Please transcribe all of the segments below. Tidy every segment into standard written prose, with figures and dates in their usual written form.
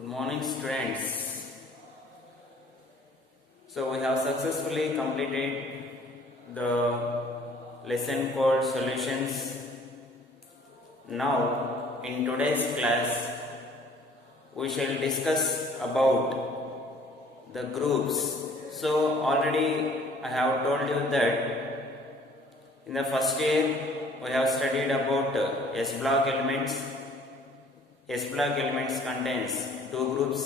Good morning, students. So we have successfully completed the lesson called solutions. Now, in today's class, we shall discuss about the groups. So already I have told you that in the first year we have studied about S block elements. S block elements contains two groups,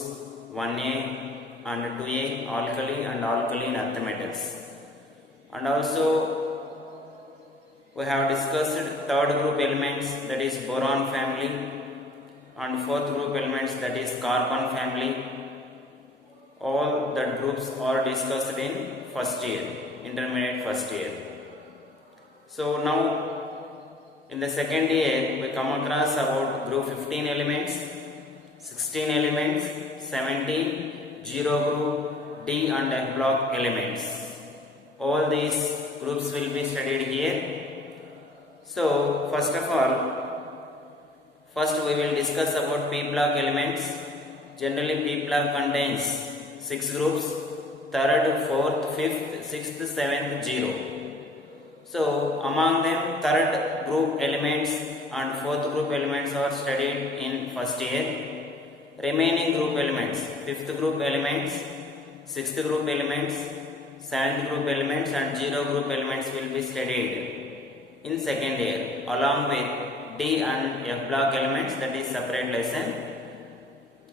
1A and 2A, alkali and alkaline earth metals. And also we have discussed third group elements, that is boron family, and fourth group elements, that is carbon family. All the groups are discussed in first year, intermediate first year. So now in the second year, we come across about group 15 elements, 16 elements, 17, 0 group, D and F block elements. All these groups will be studied here. So, first of all, first we will discuss about P block elements. Generally, P block contains 6 groups, 3rd, 4th, 5th, 6th, 7th, 0. So, among them, third group elements and fourth group elements are studied in first year. Remaining group elements, fifth group elements, sixth group elements, seventh group elements and 0 group elements will be studied in second year, along with D and F block elements, that is separate lesson.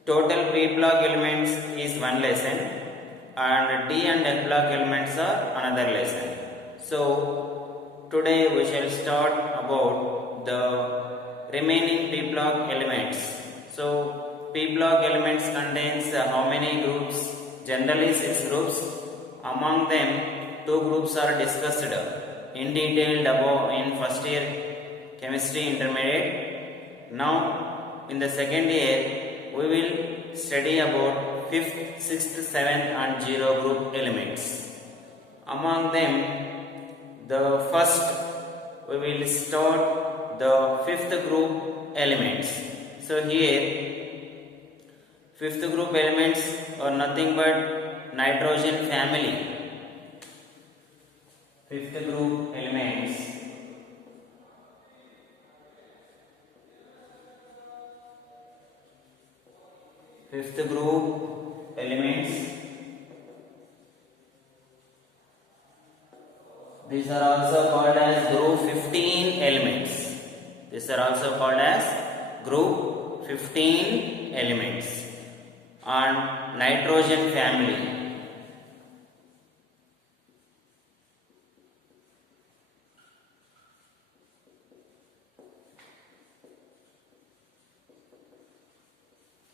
Total P block elements is one lesson and D and F block elements are another lesson. So, today we shall start about the remaining P block elements. So P block elements contains how many groups? Generally 6 groups. Among them 2 groups are discussed in detail above in first year chemistry intermediate. Now in the second year we will study about 5th, 6th, 7th and 0 group elements. Among them the first, we will start the 5th group elements. So here, 5th group elements are nothing but nitrogen family. 5th group elements. Fifth group elements. These are also called as group 15 elements. These are also called as group 15 elements and nitrogen family.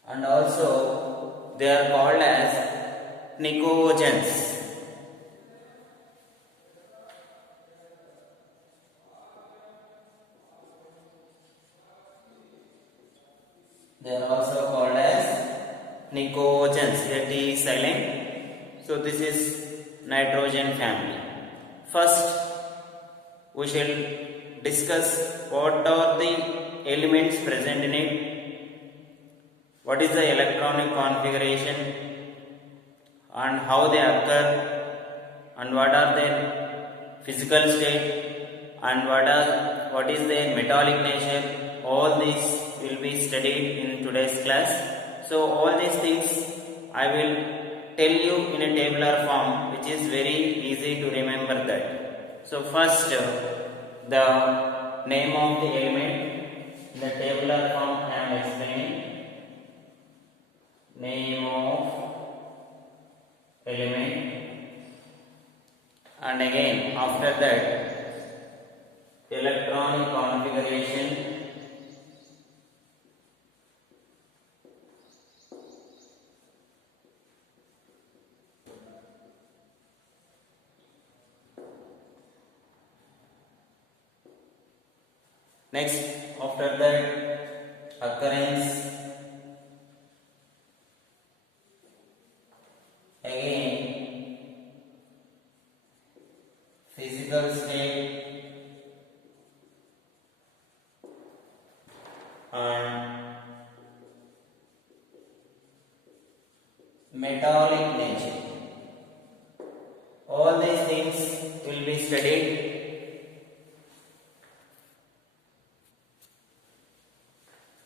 And also they are called as nicogens. They are also called as nicogens. That is silent. So this is nitrogen family. First, we shall discuss what are the elements present in it, what is the electronic configuration and how they occur, and what are their physical state and what is their metallic nature. All these will be studied in today's class. So all these things I will tell you in a tabular form, which is very easy to remember that. So first, the name of the element in the tabular form I am explaining. Name of element, and again after that electronic configuration, next after that occurrence, again physical state and metallic nature. All these things will be studied.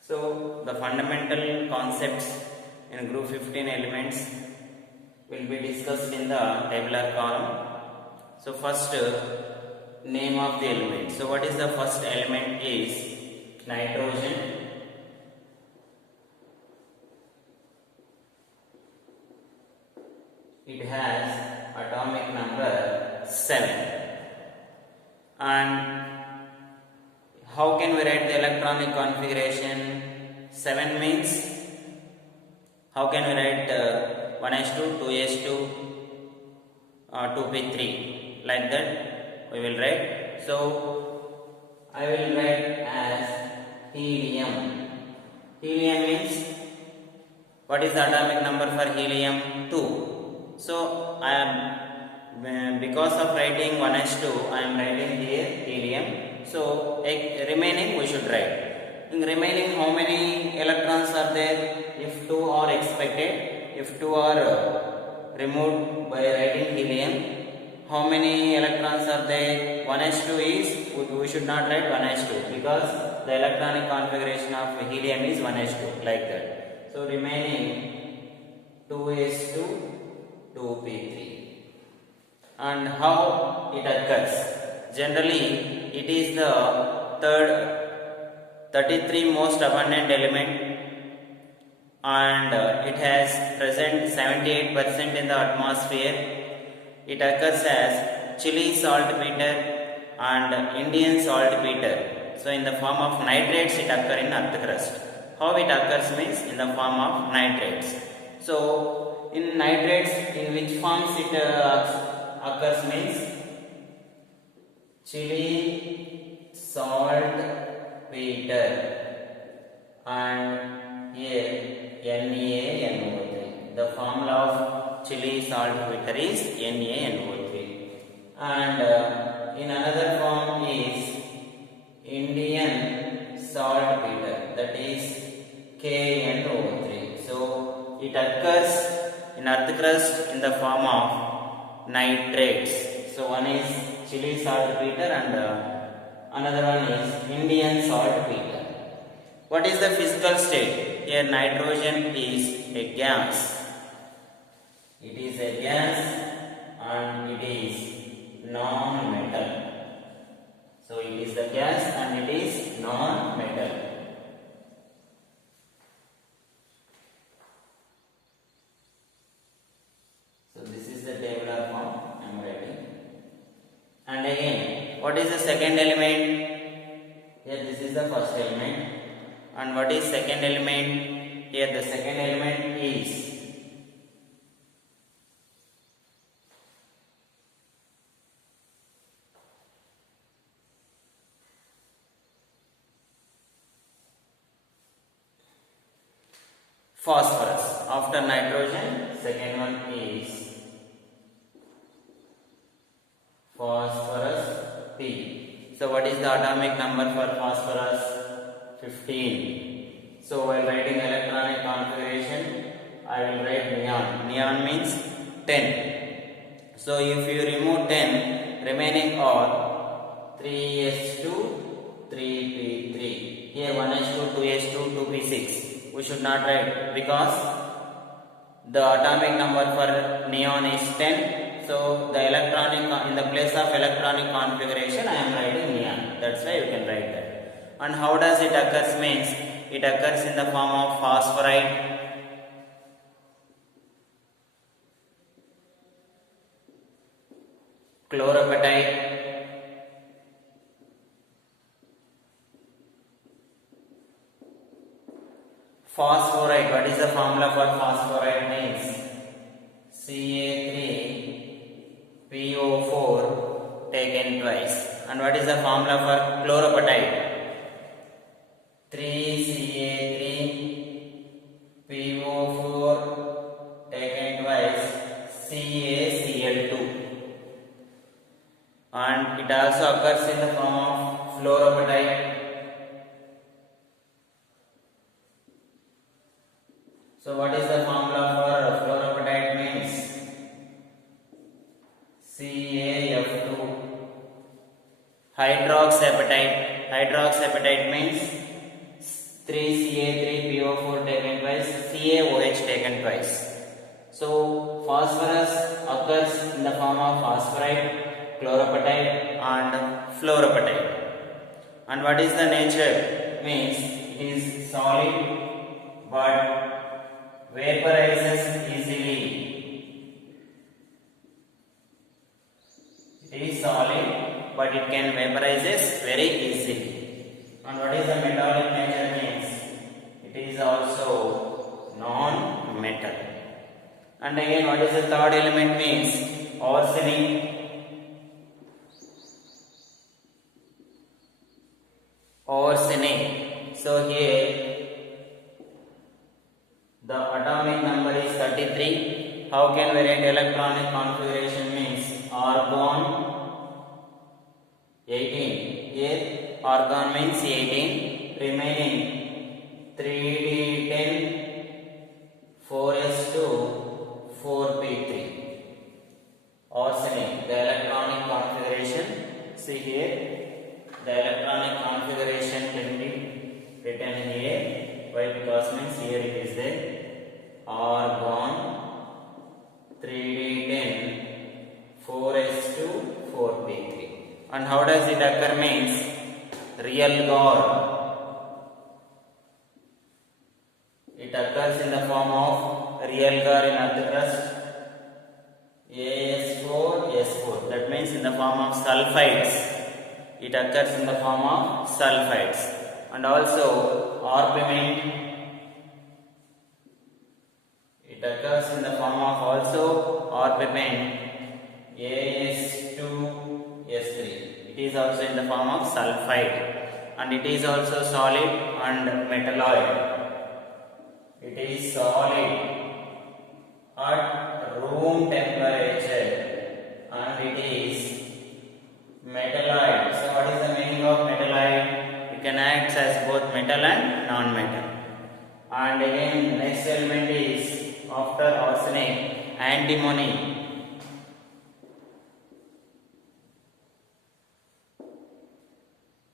So the fundamental concepts in group 15 elements will be discussed in the tabular column. So first, name of the element. So what is the first element is nitrogen. It has atomic number 7. And how can we write the electronic configuration? 7 means, how can we write 1s2, 2s2, 2p3, like that we will write. So I will write as helium. Helium means, what is the atomic number for helium? 2. So I am, because of writing 1s2, I am writing here helium. So remaining we should write. In remaining, how many electrons are there? If 2 are expected, if 2 are removed by writing helium, how many electrons are there? 1s2 is, we should not write 1s2 because the electronic configuration of helium is 1s2, like that. So remaining 2s2, 2p3. And how it occurs? Generally, it is the 33 most abundant element, and it has present 78% in the atmosphere. It occurs as Chile saltpeter and Indian saltpeter. So in the form of nitrates it occurs in earth crust. How it occurs means in the form of nitrates. So in nitrates, in which forms it occurs means Chile saltpeter and here NaNO3. The formula of Chile saltpeter is NaNO3, and in another form is Indian saltpeter, that is KNO3. So it occurs in earth crust in the form of nitrates. So one is Chile saltpeter and another one is Indian saltpeter. What is the physical state? Here nitrogen is a gas. It is a gas and it is non-metal. So it is the gas and it is non-metal. So this is the tabular form I am writing. And again, what is the second element? Here this is the first element. And what is second element? Here the second element is phosphorus. After nitrogen, second one is phosphorus P. So what is the atomic number for phosphorus? 15. So while writing electronic configuration, I will write neon. Neon means 10. So if you remove 10, remaining are 3s2, 3p3. Here 1s2, 2s2, 2p6. We should not write because the atomic number for neon is 10. So the electronic, in the place of electronic configuration, I am writing neon. That's why you can write that. And how does it occurs means, it occurs in the form of phosphorite, chloropatite, phosphorite. What is the formula for phosphorite means? Ca3PO4 taken twice. And what is the formula for chloropatite? 3Ca3PO4 taken twice CaCl2. And it also occurs in the form of fluorapatite. So what is the formula for fluorapatite? precipitate means 3Ca3PO4 taken twice, CaOH taken twice. So phosphorus occurs in the form of phosphorite, chloropatite and fluorapatite. And what is the nature? Means it is solid but vaporizes easily. It is solid but it can vaporizes very easily. And what is the metallic nature? Means it is also non-metal. And again, what is the third element? Means arsenic. Arsenic. So here the atomic number is 33. How can we write electronic configuration? Means argon 18. Here argon means 18. Remaining 3d10 4s2 4p3. Arsenic, the electronic configuration. See here, the electronic configuration can be written here. Why? Because means here it is there. Argon 3d10 4s2 4p3. And how does it occur? Means real GOR. It occurs in the form of real GOR in earth crust. As4S4. That means in the form of sulfides. It occurs in the form of sulfides. And also orpiment. It occurs in the form of also orpiment. As2S3. It is also in the form of sulfide. And it is also solid and metalloid. It is solid at room temperature and it is metalloid. So what is the meaning of metalloid? It can act as both metal and non-metal. And again next element is after arsenic, antimony.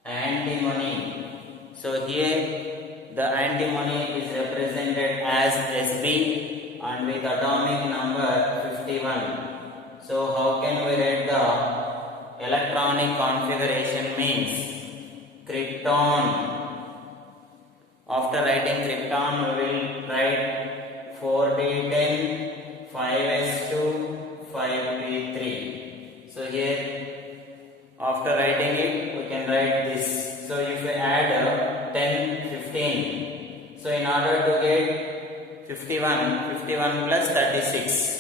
Antimony. So here the antimony is represented as Sb and with atomic number 51. So how can we write the electronic configuration? Means krypton. After writing krypton, we will write 4d10 5s2 5p3. So here after writing it, we can write this. So if we add 10, 15. So in order to get 51 plus 36.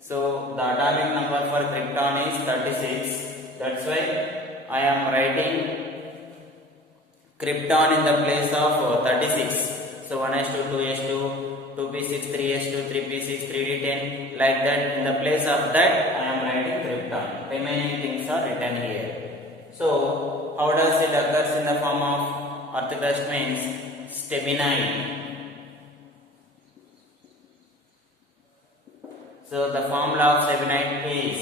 So the atomic number for krypton is 36. That's why I am writing krypton in the place of 36. So 1s2, 2s2, 2p6, 3s2, 3p6, 3d10. Like that, in the place of that, I am writing krypton. Remaining things are written here. So how does it occurs in the form of earth crust? Means stibnite. So the formula of stibnite is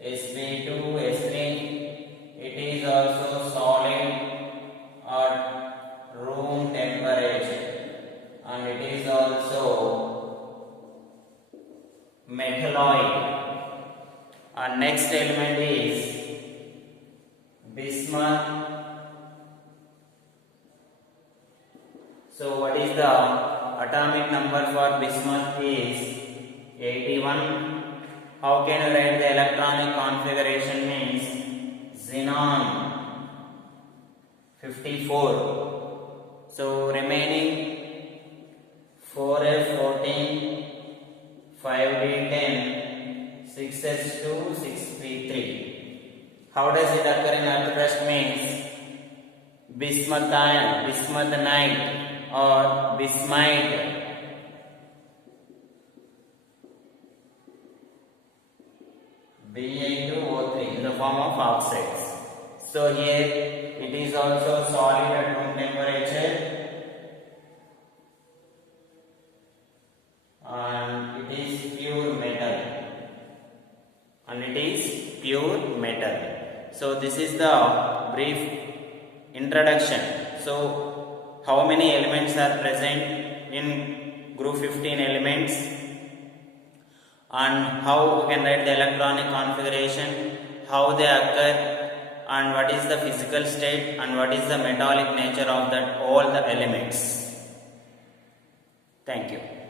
Sb2S3. It is also solid at room temperature and it is also metalloid. And next element is bismuth. So what is the atomic number for bismuth? Is 81. How can you write the electronic configuration? Means xenon 54. So remaining 4f14 5d10 6s2 6p3. How does it occur in earth crust? Means bismuthnite or bismite. Ba2O3 in the form of oxides. So here it is also solid at room temperature and it is pure metal. So this is the brief introduction. So how many elements are present in group 15 elements, and how we can write the electronic configuration, how they occur, and what is the physical state, and what is the metallic nature of that all the elements. Thank you.